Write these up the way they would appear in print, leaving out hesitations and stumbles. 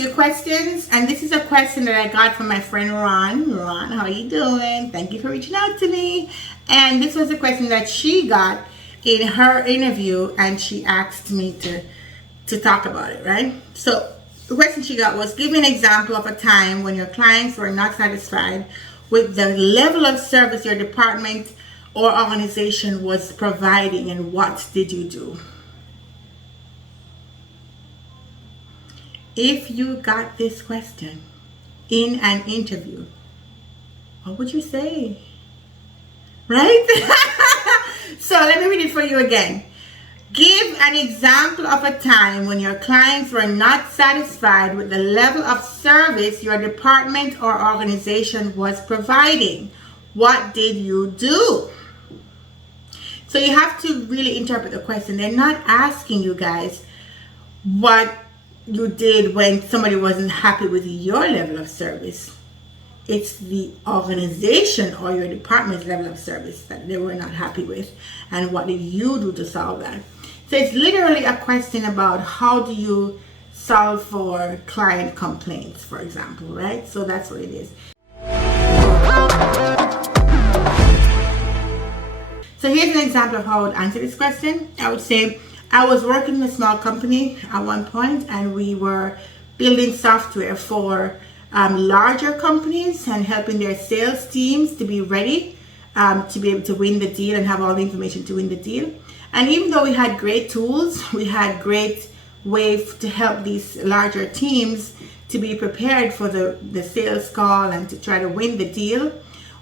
few questions, and this is a question that I got from my friend Ron. Ron, how are you doing? Thank you for reaching out to me. And this was a question that she got in her interview, and she asked me to talk about it, right? So the question she got was, give me an example of a time when your clients were not satisfied with the level of service your department or organization was providing, and what did you do? If you got this question in an interview, what would you say? Right? So let me read it for you again. Give an example of a time when your clients were not satisfied with the level of service your department or organization was providing. What did you do? So you have to really interpret the question. They're not asking you guys what you did when somebody wasn't happy with your level of service. It's the organization or your department's level of service that they were not happy with, and what did you do to solve that? So it's literally a question about how do you solve for client complaints, for example, right? So that's what it is. So here's an example of how I would answer this question. I would say, I was working in a small company at one point, and we were building software for larger companies and helping their sales teams to be ready to be able to win the deal and have all the information to win the deal. And even though we had great tools, we had great ways to help these larger teams to be prepared for the sales call and to try to win the deal.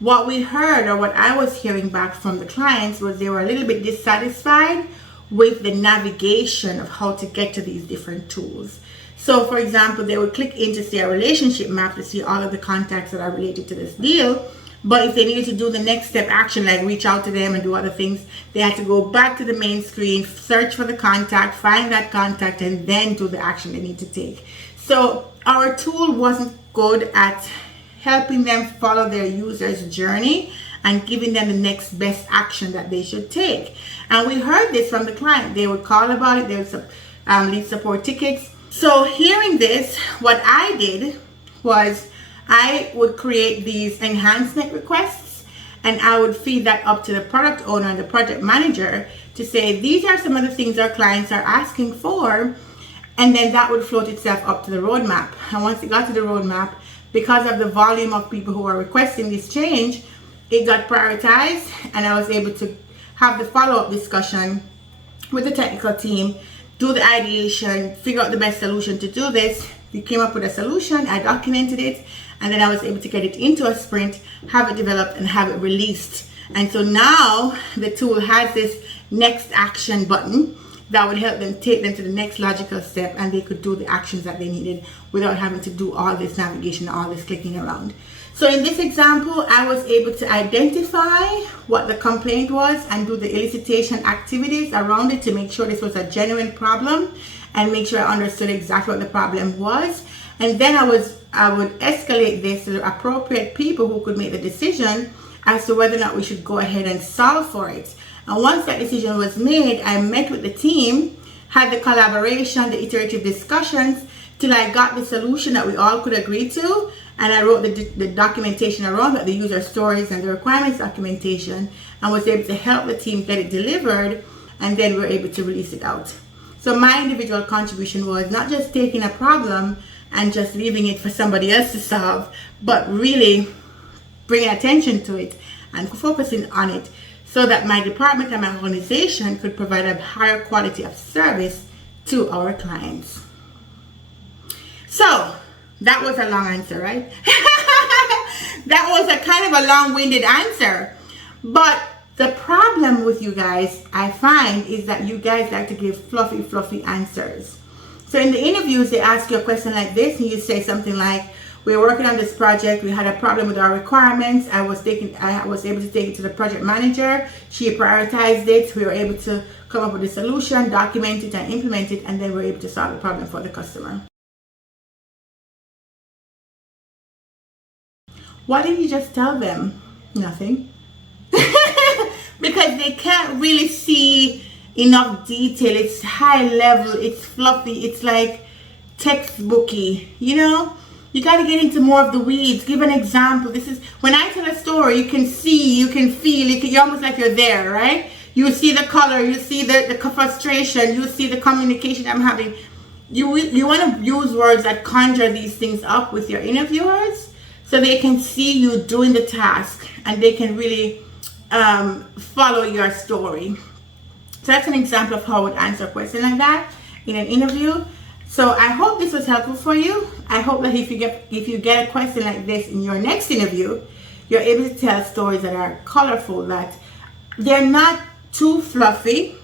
What we heard, or what I was hearing back from the clients, was they were a little bit dissatisfied with the navigation of how to get to these different tools. So for example, they would click into, say, a relationship map to see all of the contacts that are related to this deal. But if they needed to do the next step action, like reach out to them and do other things, they had to go back to the main screen, search for the contact, find that contact, and then do the action they need to take. So our tool wasn't good at helping them follow their user's journey and giving them the next best action that they should take. And we heard this from the client. They would call about it. They would leave support tickets. So hearing this, what I did was I would create these enhancement requests, and I would feed that up to the product owner and the project manager to say, these are some of the things our clients are asking for. And then that would float itself up to the roadmap. And once it got to the roadmap, because of the volume of people who are requesting this change, it got prioritized, and I was able to have the follow-up discussion with the technical team, do the ideation, figure out the best solution to do this. We came up with a solution, I documented it, and then I was able to get it into a sprint, have it developed, and have it released. And so now the tool has this next action button that would help them take them to the next logical step, and they could do the actions that they needed without having to do all this navigation, all this clicking around. So in this example, I was able to identify what the complaint was and do the elicitation activities around it to make sure this was a genuine problem and make sure I understood exactly what the problem was. And then I would escalate this to the appropriate people who could make the decision as to whether or not we should go ahead and solve for it. And once that decision was made, I met with the team, had the collaboration, the iterative discussions, till I got the solution that we all could agree to. And I wrote the documentation around that, the user stories and the requirements documentation, and was able to help the team get it delivered, and then we were able to release it out. So my individual contribution was not just taking a problem and just leaving it for somebody else to solve, but really bringing attention to it and focusing on it so that my department and my organization could provide a higher quality of service to our clients. So that was a long answer, right? That was a kind of a long-winded answer. But the problem with you guys, I find, is that you guys like to give fluffy answers. So in the interviews, they ask you a question like this, and you say something like, we're working on this project, we had a problem with our requirements, I was able to take it to the project manager, she prioritized it, we were able to come up with a solution, document it and implement it, and then we were able to solve the problem for the customer. Why didn't you just tell them? Nothing. Because they can't really see enough detail. It's high level, it's fluffy, it's like textbooky, you know. You got to get into more of the weeds. Give an example. This is when I tell a story, you can see, you can feel, you're almost like you're there, right? You see the color, you see the frustration, you see the communication I'm having. You want to use words that conjure these things up with your interviewers so they can see you doing the task and they can really follow your story. So that's an example of how I would answer a question like that in an interview. So I hope this was helpful for you. I hope that if you get a question like this in your next interview, you're able to tell stories that are colorful, that they're not too fluffy,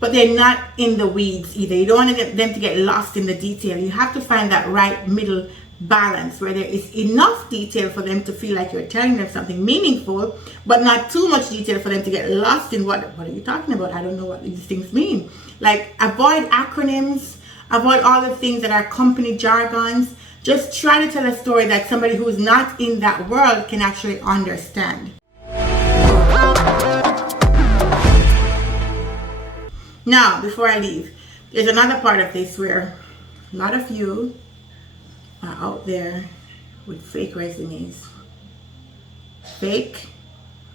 but they're not in the weeds either. You don't want them to get lost in the detail. You have to find that right middle balance where there is enough detail for them to feel like you're telling them something meaningful, but not too much detail for them to get lost in what are you talking about? I don't know what these things mean. Like, avoid acronyms, avoid all the things that are company jargons. Just try to tell a story that somebody who's not in that world can actually understand. Now, before I leave, there's another part of this where a lot of you are out there with fake resumes. Fake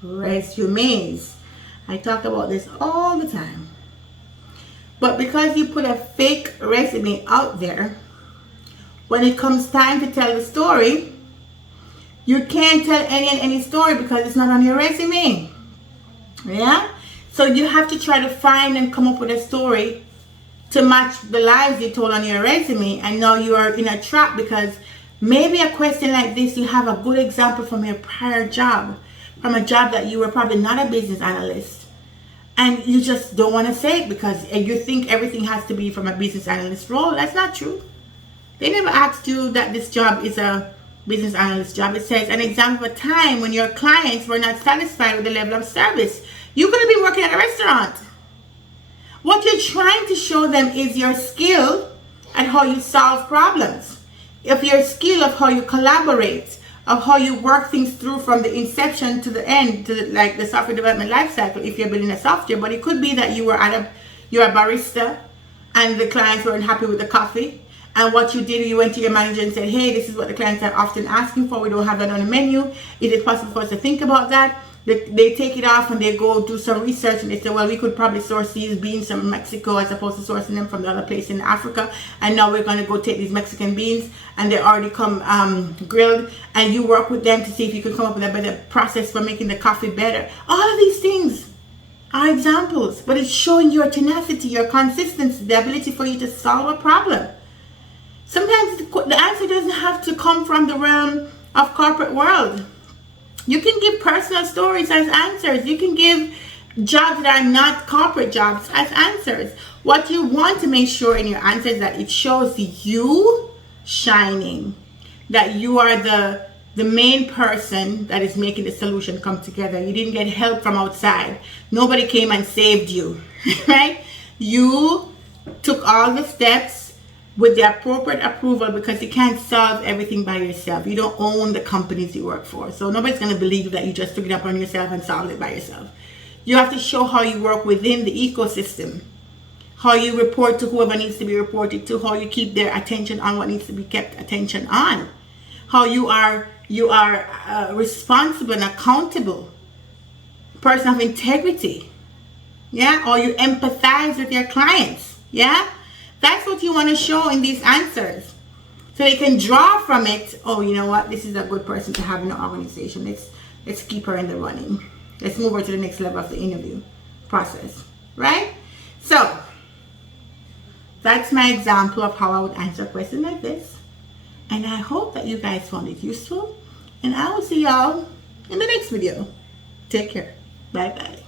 resumes. I talk about this all the time. But because you put a fake resume out there, when it comes time to tell the story, you can't tell any story because it's not on your resume. Yeah? So you have to try to find and come up with a story to match the lies you told on your resume. And now you are in a trap because maybe a question like this, you have a good example from your prior job, from a job that you were probably not a business analyst. And you just don't want to say it because you think everything has to be from a business analyst role. That's not true. They never asked you that this job is a business analyst job. It says an example of a time when your clients were not satisfied with the level of service. You could have been working at a restaurant. What you're trying to show them is your skill at how you solve problems. If your skill of how you collaborate, of how you work things through from the inception to the end, to like the software development life cycle, if you're building a software. But it could be that you're a barista and the clients weren't happy with the coffee. And what you did, you went to your manager and said, hey, this is what the clients are often asking for. We don't have that on the menu. Is it possible for us to think about that? They take it off and they go do some research and they say, well, we could probably source these beans from Mexico as opposed to sourcing them from the other place in Africa. And now we're going to go take these Mexican beans and they already come grilled, and you work with them to see if you can come up with a better process for making the coffee better. All of these things are examples, but it's showing your tenacity, your consistency, the ability for you to solve a problem. Sometimes the answer doesn't have to come from the realm of corporate world. You can give personal stories as answers. You can give jobs that are not corporate jobs as answers. What you want to make sure in your answer is that it shows you shining, that you are the main person that is making the solution come together. You didn't get help from outside. Nobody came and saved you, right? You took all the steps with the appropriate approval because you can't solve everything by yourself. You don't own the companies you work for. So nobody's going to believe that you just took it up on yourself and solved it by yourself. You have to show how you work within the ecosystem, how you report to whoever needs to be reported to, how you keep their attention on what needs to be kept attention on, how you are responsible and accountable, person of integrity, yeah, or you empathize with your clients, yeah. That's what you want to show in these answers. So they can draw from it, oh, you know what, this is a good person to have in the organization. Let's keep her in the running. Let's move her to the next level of the interview process, right? So that's my example of how I would answer a question like this. And I hope that you guys found it useful. And I will see y'all in the next video. Take care. Bye-bye.